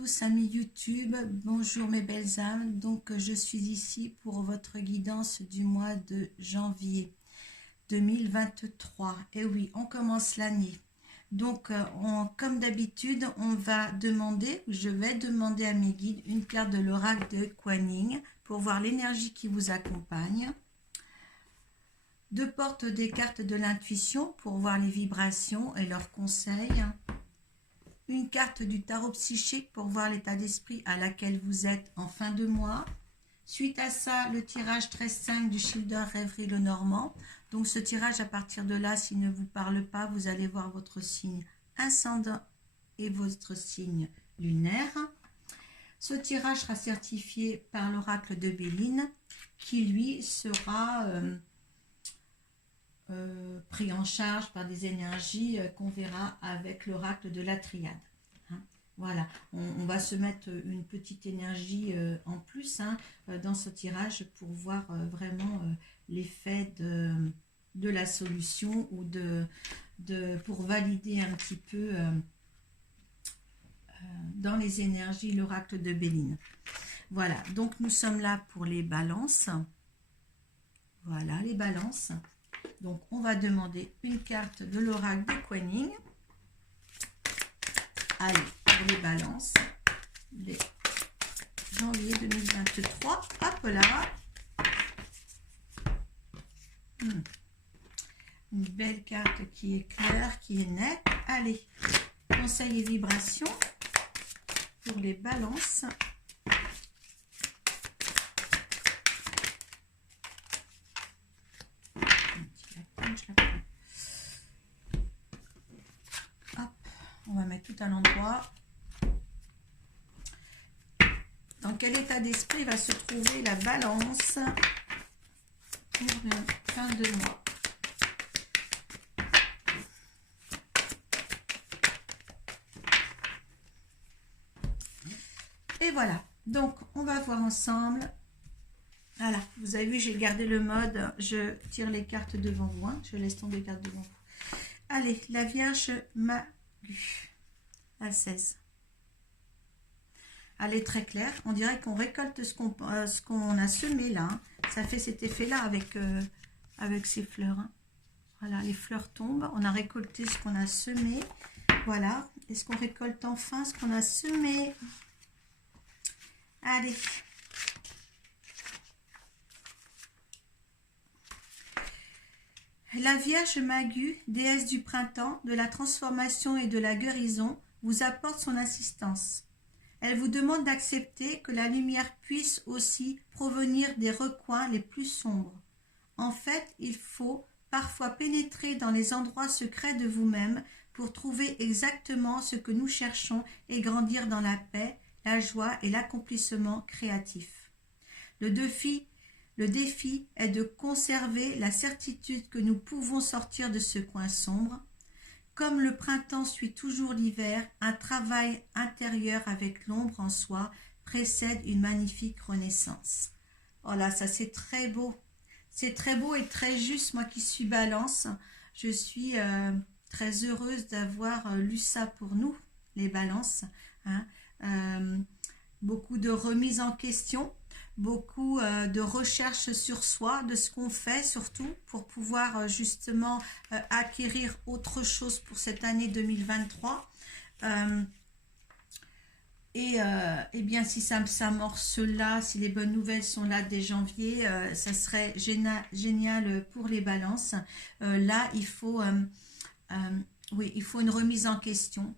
tous amis YouTube, bonjour mes belles âmes. Donc je suis ici pour votre guidance du mois de janvier 2023. Et oui, on commence l'année. Donc comme d'habitude, je vais demander à mes guides une carte de l'oracle de Kuan Yin pour voir l'énergie qui vous accompagne. Deux portes des cartes de l'intuition pour voir les vibrations et leurs conseils. Une carte du tarot psychique pour voir l'état d'esprit à laquelle vous êtes en fin de mois. Suite à ça, le tirage 13-5 du Schilder Rêverie Le Normand. Donc ce tirage, à partir de là, s'il ne vous parle pas, vous allez voir votre signe ascendant et votre signe lunaire. Ce tirage sera certifié par l'oracle de Béline, qui lui sera pris en charge par des énergies qu'on verra avec l'oracle de la triade. Voilà, on va se mettre une petite énergie en plus dans ce tirage pour voir vraiment l'effet de la solution ou pour valider un petit peu dans les énergies l'oracle de Béline. Voilà, donc nous sommes là pour les balances. Voilà, les balances. Donc, on va demander une carte de l'oracle de Kuan Yin. Allez, pour les balances, les janvier 2023. Hop là. Une belle carte qui est claire, qui est nette. Allez, conseils et vibrations pour les balances. Hop, on va mettre tout à l'endroit. Dans quel état d'esprit va se trouver la balance pour la fin de mois? Et voilà, donc on va voir ensemble. Voilà, vous avez vu, j'ai gardé le mode, je tire les cartes devant vous, je laisse tomber les cartes devant vous. Allez, la Vierge Magu, à 16. Elle est très claire, on dirait qu'on récolte ce qu'on a semé là. Ça fait cet effet-là avec ces fleurs. Voilà, les fleurs tombent, on a récolté ce qu'on a semé. Voilà, est-ce qu'on récolte enfin ce qu'on a semé? Allez. La Vierge Magu, déesse du printemps, de la transformation et de la guérison, vous apporte son assistance. Elle vous demande d'accepter que la lumière puisse aussi provenir des recoins les plus sombres. En fait, il faut parfois pénétrer dans les endroits secrets de vous-même pour trouver exactement ce que nous cherchons et grandir dans la paix, la joie et l'accomplissement créatif. Le défi est de conserver la certitude que nous pouvons sortir de ce coin sombre. Comme le printemps suit toujours l'hiver, un travail intérieur avec l'ombre en soi précède une magnifique renaissance. Oh là, ça c'est très beau. C'est très beau et très juste. Moi qui suis balance, je suis très heureuse d'avoir lu ça pour nous, les balances. Beaucoup de remises en question. Beaucoup de recherche sur soi, de ce qu'on fait surtout, pour pouvoir justement acquérir autre chose pour cette année 2023. Et bien si ça s'amorce là, si les bonnes nouvelles sont là dès janvier, ça serait génial pour les balances. Là, il faut une remise en question.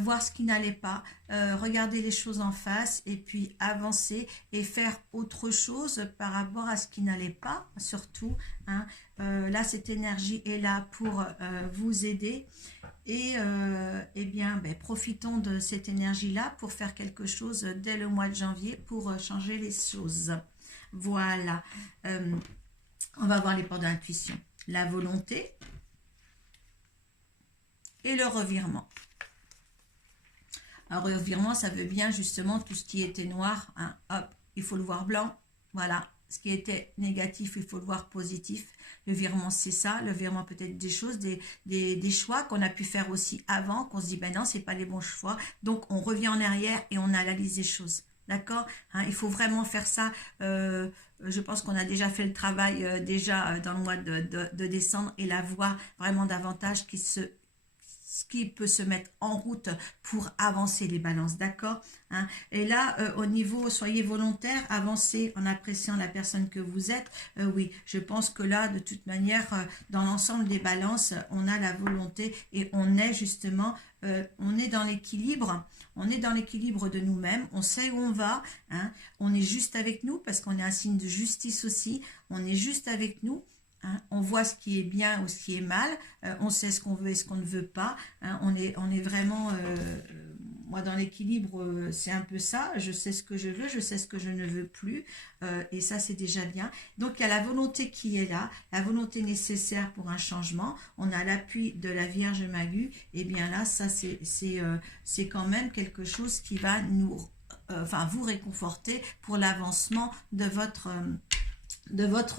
Voir ce qui n'allait pas, regarder les choses en face et puis avancer et faire autre chose par rapport à ce qui n'allait pas, surtout. Là, cette énergie est là pour vous aider et profitons de cette énergie-là pour faire quelque chose dès le mois de janvier pour changer les choses. Voilà. On va voir les portes d'intuition. La volonté et le revirement. Un revirement, ça veut bien justement tout ce qui était noir. Hop, il faut le voir blanc. Voilà, ce qui était négatif, il faut le voir positif. Le virement, c'est ça. Le virement, peut-être des choses, des choix qu'on a pu faire aussi avant, qu'on se dit, ben non, c'est pas les bons choix. Donc, on revient en arrière et on analyse les choses. D'accord, hein, il faut vraiment faire ça. Je pense qu'on a déjà fait le travail déjà dans le mois de décembre et la voir vraiment davantage qui peut se mettre en route pour avancer les balances, d'accord, hein. Et là, au niveau, soyez volontaire, avancez en appréciant la personne que vous êtes. Oui, je pense que là, de toute manière, dans l'ensemble des balances, on a la volonté et on est justement, on est dans l'équilibre. On est dans l'équilibre de nous-mêmes, on sait où on va, hein. On est juste avec nous parce qu'on est un signe de justice aussi, on est juste avec nous. Hein, on voit ce qui est bien ou ce qui est mal, on sait ce qu'on veut et ce qu'on ne veut pas, hein, on est vraiment, moi dans l'équilibre, c'est un peu ça, je sais ce que je veux, je sais ce que je ne veux plus, et ça c'est déjà bien. Donc il y a la volonté qui est là, la volonté nécessaire pour un changement, on a l'appui de la Vierge Magu, et bien là ça c'est quand même quelque chose qui va nous, enfin vous réconforter pour l'avancement de votre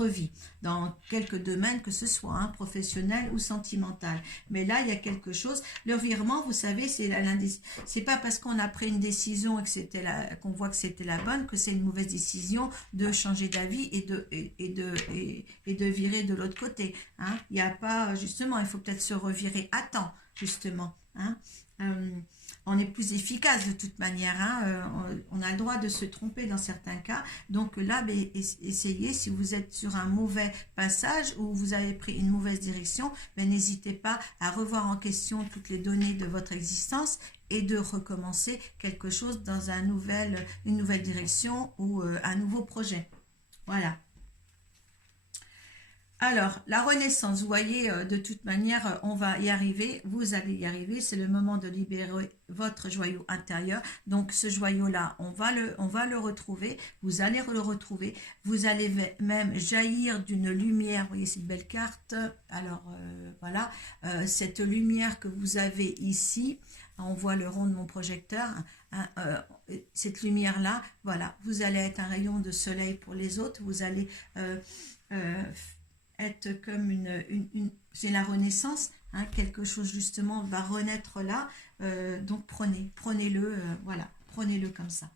vie, dans quelques domaines que ce soit, hein, professionnel ou sentimental. Mais là, il y a quelque chose. Le virement, vous savez, c'est pas parce qu'on a pris une décision et que qu'on voit que c'était la bonne que c'est une mauvaise décision de changer d'avis et de virer de l'autre côté. Hein. Il n'y a pas, justement, il faut peut-être se revirer à temps, justement. Hein. On est plus efficace de toute manière, hein. On a le droit de se tromper dans certains cas, donc là essayez, si vous êtes sur un mauvais passage ou vous avez pris une mauvaise direction, n'hésitez pas à revoir en question toutes les données de votre existence et de recommencer quelque chose dans une nouvelle direction ou un nouveau projet. Voilà. Alors, la renaissance, vous voyez, de toute manière, on va y arriver, vous allez y arriver, c'est le moment de libérer votre joyau intérieur. Donc, ce joyau-là, on va le retrouver, vous allez le retrouver, vous allez même jaillir d'une lumière, vous voyez cette belle carte, alors voilà, cette lumière que vous avez ici, on voit le rond de mon projecteur, hein, cette lumière-là, voilà, vous allez être un rayon de soleil pour les autres, vous allez... être comme c'est la renaissance, hein, quelque chose justement va renaître là, donc prenez-le, voilà, prenez-le comme ça,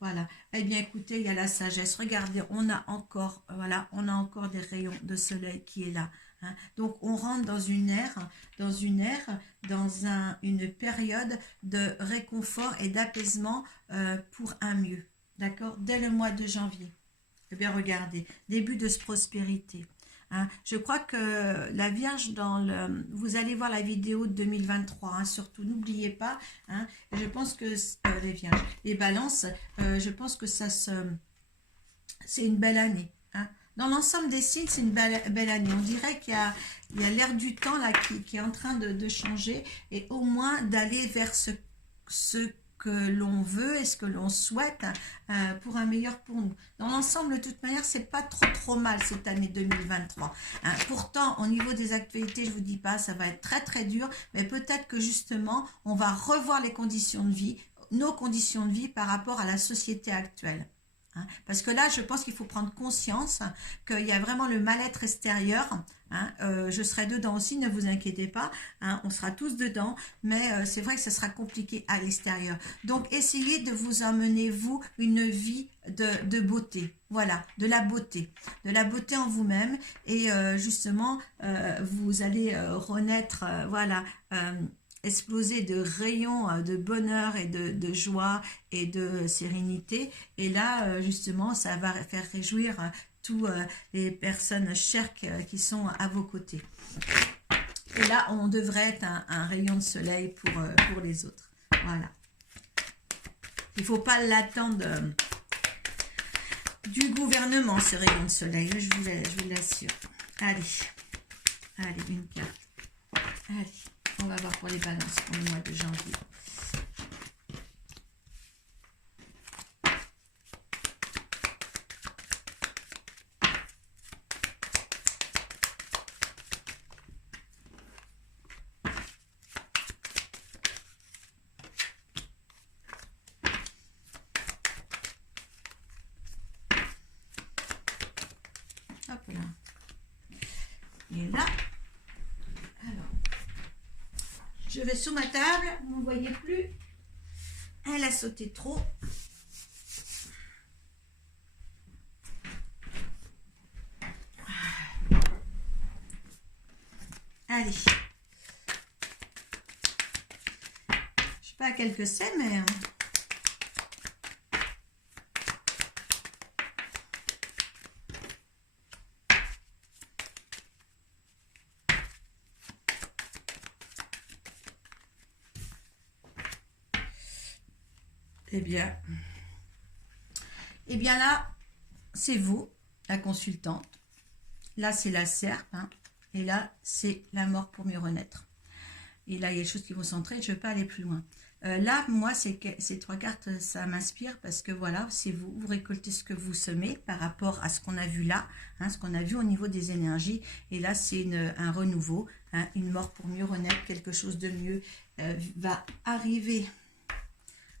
voilà. Eh bien écoutez, il y a la sagesse, regardez, on a encore, voilà, on a encore des rayons de soleil qui est là, hein. Donc on rentre dans une ère, une période de réconfort et d'apaisement pour un mieux, d'accord, dès le mois de janvier. Eh bien regardez, début de prospérité. Hein, je crois que la Vierge, vous allez voir la vidéo de 2023, hein, surtout n'oubliez pas, hein, je pense que les Vierges, les Balances, je pense que c'est une belle année. Hein. Dans l'ensemble des signes, c'est une belle année. On dirait qu'il y a l'air du temps là qui est en train de changer et au moins d'aller vers ce que l'on veut et ce que l'on souhaite pour un meilleur pour nous. Dans l'ensemble, de toute manière, c'est pas trop mal cette année 2023. Hein. Pourtant, au niveau des actualités, je vous dis pas, ça va être très dur, mais peut-être que justement, on va revoir les conditions de vie, nos conditions de vie par rapport à la société actuelle. Hein, parce que là, je pense qu'il faut prendre conscience qu'il y a vraiment le mal-être extérieur. Hein, je serai dedans aussi, ne vous inquiétez pas. Hein, on sera tous dedans, mais c'est vrai que ça sera compliqué à l'extérieur. Donc, essayez de vous amener, vous, une vie de beauté. Voilà, de la beauté en vous-même. Et justement, vous allez renaître, voilà, exploser de rayons de bonheur et de joie et de sérénité. Et là, justement, ça va faire réjouir toutes les personnes chères qui sont à vos côtés. Et là, on devrait être un rayon de soleil pour les autres. Voilà. Il ne faut pas l'attendre du gouvernement, ce rayon de soleil. Je vous l'assure. Allez, une carte. Allez. On va voir pour les balances pour le mois de janvier. est là. Alors, je vais sous ma table, vous ne voyez plus. Elle a sauté trop. Allez. Je ne sais pas quel que c'est, mais... Eh bien là, c'est vous, la consultante. Là, c'est la serpe. Hein, et là, c'est la mort pour mieux renaître. Et là, il y a des choses qui vont s'entrer. Je ne vais pas aller plus loin. Là, moi, ces 3 cartes, ça m'inspire parce que voilà, c'est vous. Vous récoltez ce que vous semez par rapport à ce qu'on a vu là, hein, ce qu'on a vu au niveau des énergies. Et là, c'est un renouveau, hein, une mort pour mieux renaître. Quelque chose de mieux va arriver.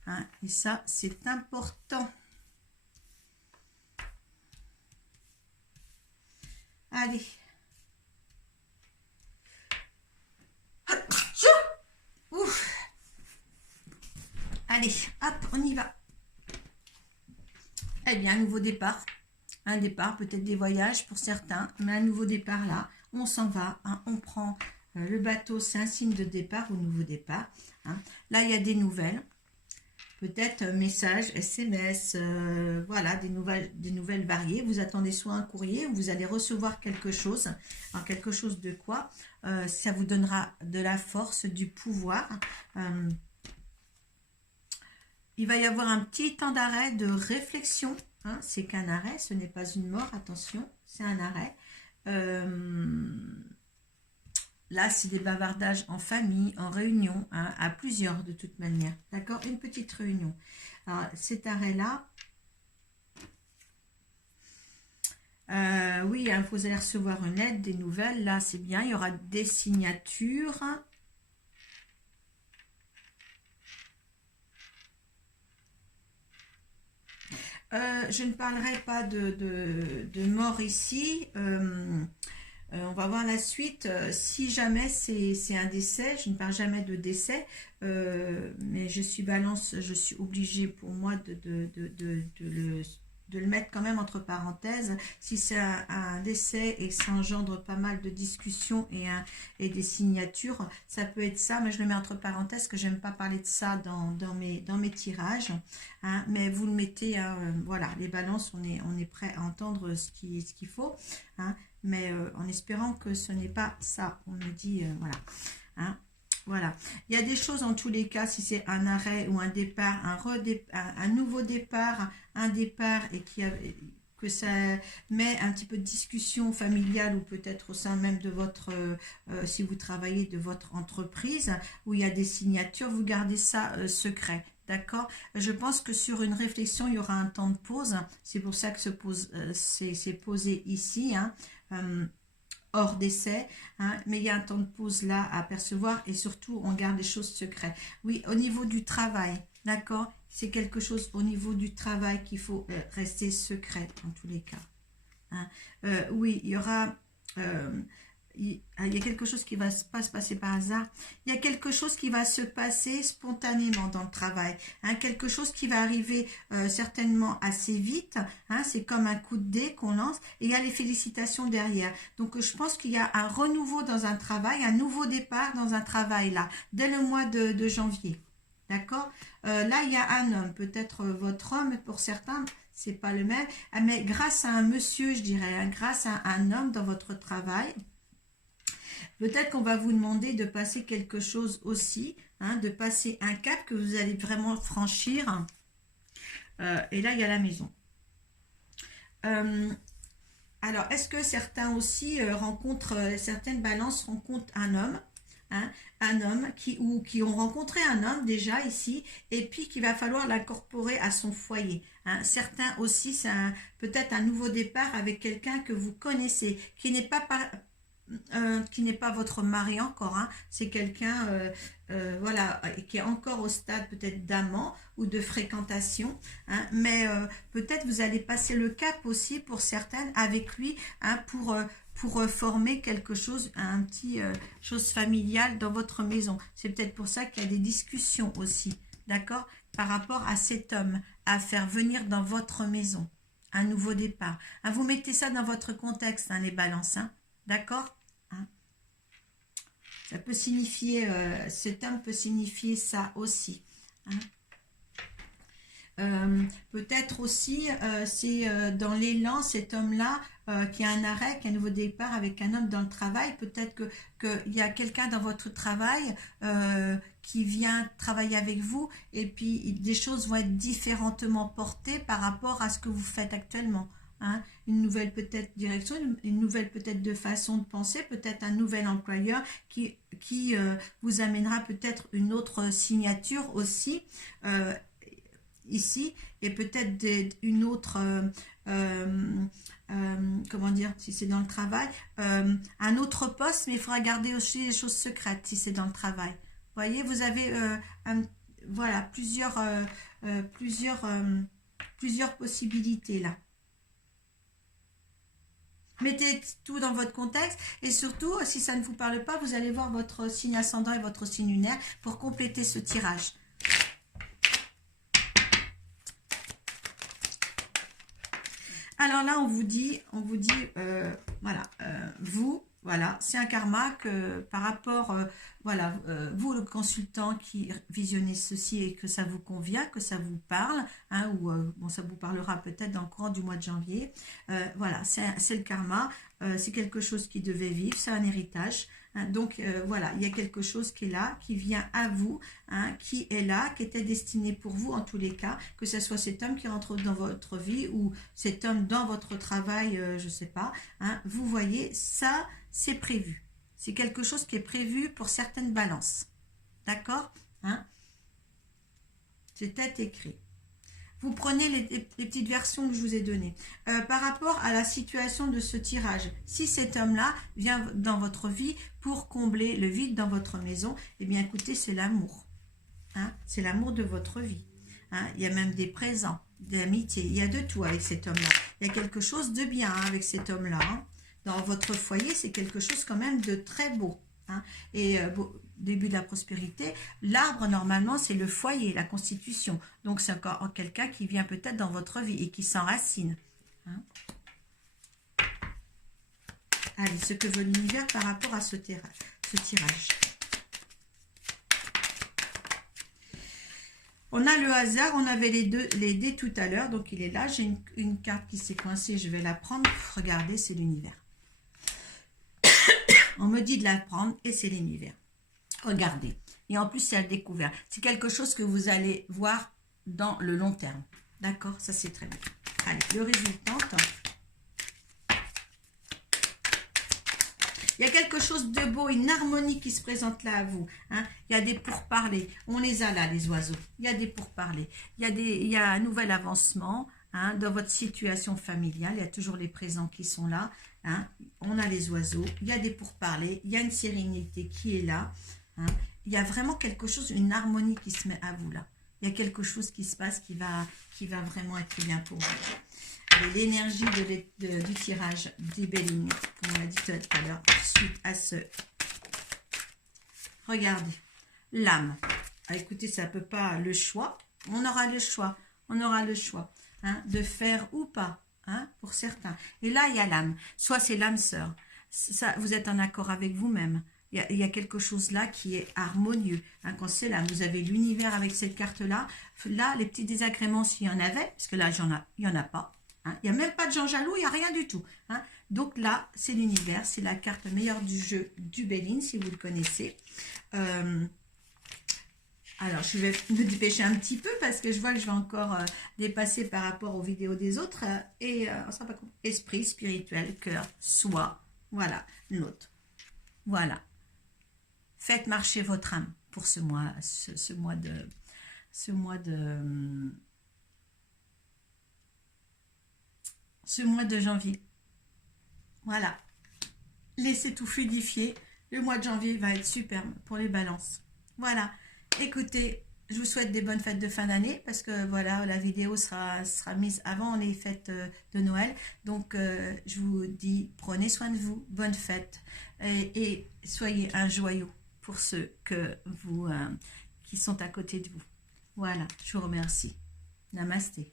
Hein, et ça, c'est important. Allez. Ouf. Allez, hop, on y va. Eh bien, un nouveau départ. Un départ, peut-être des voyages pour certains, mais un nouveau départ là. On s'en va, hein, on prend le bateau, c'est un signe de départ ou nouveau départ. Hein. Là, il y a des nouvelles. Peut-être messages, SMS, voilà, des nouvelles variées. Vous attendez soit un courrier ou vous allez recevoir quelque chose. Alors, quelque chose de quoi ça vous donnera de la force, du pouvoir. Il va y avoir un petit temps d'arrêt, de réflexion. Hein, c'est qu'un arrêt, ce n'est pas une mort, attention, c'est un arrêt. Là, c'est des bavardages en famille, en réunion, hein, à plusieurs de toute manière. D'accord? Une petite réunion. Alors, cet arrêt-là, oui, hein, vous allez recevoir une aide, des nouvelles. Là, c'est bien. Il y aura des signatures. Je ne parlerai pas de mort ici. On va voir la suite. Si jamais c'est un décès, je ne parle jamais de décès, mais je suis balance, je suis obligée pour moi de le mettre quand même entre parenthèses. Si c'est un décès et que ça engendre pas mal de discussions et des signatures, ça peut être ça, mais je le mets entre parenthèses, que j'aime pas parler de ça dans mes tirages. Hein, mais vous le mettez, hein, voilà, les balances, on est prêt à entendre ce qu'il faut. Hein, mais en espérant que ce n'est pas ça. On me dit, voilà. Hein, voilà. Il y a des choses en tous les cas, si c'est un arrêt ou un départ, un nouveau départ, un départ et que ça met un petit peu de discussion familiale ou peut-être au sein même de votre, si vous travaillez de votre entreprise, où il y a des signatures, vous gardez ça secret. D'accord? Je pense que sur une réflexion, il y aura un temps de pause. C'est pour ça que c'est posé ici, hein, hors d'essai. Hein, mais il y a un temps de pause là à percevoir et surtout, on garde les choses secrètes. Oui, au niveau du travail, d'accord? C'est quelque chose au niveau du travail qu'il faut rester secret en tous les cas. Hein. Oui, il y aura... il y a quelque chose qui ne va pas se passer par hasard. Il y a quelque chose qui va se passer spontanément dans le travail. Hein, quelque chose qui va arriver certainement assez vite. Hein, c'est comme un coup de dé qu'on lance. Et il y a les félicitations derrière. Donc, je pense qu'il y a un renouveau dans un travail, un nouveau départ dans un travail là, dès le mois de janvier. D'accord? Là, il y a un homme. Peut-être votre homme pour certains. C'est pas le même. Mais grâce à un monsieur, je dirais, hein, grâce à un homme dans votre travail, peut-être qu'on va vous demander de passer quelque chose aussi, hein, de passer un cap que vous allez vraiment franchir. Et là, il y a la maison. Alors, est-ce que certains aussi certaines balances rencontrent un homme, hein, un homme qui ont rencontré un homme déjà ici, et puis qu'il va falloir l'incorporer à son foyer. Hein. Certains aussi, c'est peut-être un nouveau départ avec quelqu'un que vous connaissez, qui n'est pas votre mari encore, hein. C'est quelqu'un voilà, qui est encore au stade peut-être d'amant ou de fréquentation, hein. Mais peut-être vous allez passer le cap aussi pour certaines avec lui, hein, pour pour former quelque chose, un petit chose familiale dans votre maison. C'est peut-être pour ça qu'il y a des discussions aussi, d'accord, par rapport à cet homme à faire venir dans votre maison. Un nouveau départ. Hein, vous mettez ça dans votre contexte, hein, les balances, hein, d'accord, hein. Ça peut signifier, cet homme peut signifier ça aussi, hein. Peut-être aussi, c'est dans l'élan, cet homme-là, qui a un arrêt, qui a un nouveau départ avec un homme dans le travail. Peut-être qu'il y a quelqu'un dans votre travail qui vient travailler avec vous et puis des choses vont être différemment portées par rapport à ce que vous faites actuellement. Hein. Une nouvelle peut-être direction, une nouvelle peut-être de façon de penser, peut-être un nouvel employeur qui vous amènera peut-être une autre signature aussi. Ici, et peut-être une autre, comment dire, si c'est dans le travail, un autre poste, mais il faudra garder aussi les choses secrètes si c'est dans le travail. Vous voyez, vous avez voilà, plusieurs possibilités là. Mettez tout dans votre contexte et surtout, si ça ne vous parle pas, vous allez voir votre signe ascendant et votre signe lunaire pour compléter ce tirage. Alors là, on vous dit, voilà, voilà, c'est un karma que par rapport, voilà, vous le consultant qui visionnez ceci et que ça vous convient, que ça vous parle, hein, ou bon, ça vous parlera peut-être dans le courant du mois de janvier. Voilà, c'est le karma, c'est quelque chose qui devait vivre, c'est un héritage. Hein, donc voilà, il y a quelque chose qui est là, qui vient à vous, hein, qui est là, qui était destiné pour vous en tous les cas, que ce soit cet homme qui rentre dans votre vie ou cet homme dans votre travail, je ne sais pas. Hein, vous voyez, ça, c'est prévu. C'est quelque chose qui est prévu pour certaines balances. D'accord, hein? C'était écrit. Vous prenez les petites versions que je vous ai données. Par rapport à la situation de ce tirage, si cet homme-là vient dans votre vie pour combler le vide dans votre maison, eh bien écoutez, c'est l'amour. Hein, c'est l'amour de votre vie. Hein, il y a même des présents, de l'amitié, il y a de tout avec cet homme-là. Il y a quelque chose de bien hein, avec cet homme-là. Hein. Dans votre foyer, c'est quelque chose quand même de très beau. Hein. Et début de la prospérité, l'arbre normalement c'est le foyer, la constitution. Donc c'est encore quelqu'un qui vient peut-être dans votre vie et qui s'enracine. Hein. Allez, ce que veut l'univers par rapport à ce tirage. On a le hasard, on avait les dés tout à l'heure, donc il est là. J'ai une carte qui s'est coincée, je vais la prendre. Regardez, c'est l'univers. On me dit de la prendre et c'est l'univers. Regardez. Et en plus, c'est à découvert. C'est quelque chose que vous allez voir dans le long terme. D'accord? Ça, c'est très bien. Allez, le résultante. Il y a quelque chose de beau, une harmonie qui se présente là à vous. Hein. Il y a des pourparlers. On les a là, les oiseaux. Il y a des pourparlers. Il y a un nouvel avancement hein, dans votre situation familiale. Il y a toujours les présents qui sont là. Hein. On a les oiseaux. Il y a des pourparlers. Il y a une sérénité qui est là. Hein. Il y a vraiment quelque chose, une harmonie qui se met à vous là. Il y a quelque chose qui se passe qui va vraiment être bien pour vous. L'énergie du tirage des Béline, comme on l'a dit tout à l'heure, suite à ce... Regardez, l'âme. Ah, écoutez, ça peut pas le choix. On aura le choix. On aura le choix hein, de faire ou pas, hein, pour certains. Et là, il y a l'âme. Soit c'est l'âme sœur. Ça, vous êtes en accord avec vous-même. Il y a quelque chose là qui est harmonieux. Hein, quand c'est là, vous avez l'univers avec cette carte-là. Là, les petits désagréments, s'il y en avait, parce que là, il y en a pas. Hein, il n'y a même pas de gens jaloux, il n'y a rien du tout. Hein. Donc là, c'est l'univers, c'est la carte meilleure du jeu du Béline, si vous le connaissez. Alors, je vais me dépêcher un petit peu parce que je vois que je vais encore dépasser par rapport aux vidéos des autres. On sera pas compris. Esprit, spirituel, cœur, soi. Voilà, l'autre. Voilà. Faites marcher votre âme pour ce mois de janvier. Voilà. Laissez tout fluidifier. Le mois de janvier va être superbe pour les balances. Voilà. Écoutez, je vous souhaite des bonnes fêtes de fin d'année parce que voilà, la vidéo sera mise avant les fêtes de Noël. Donc, je vous dis, prenez soin de vous, bonnes fêtes et soyez un joyau pour ceux qui sont à côté de vous. Voilà, je vous remercie. Namasté.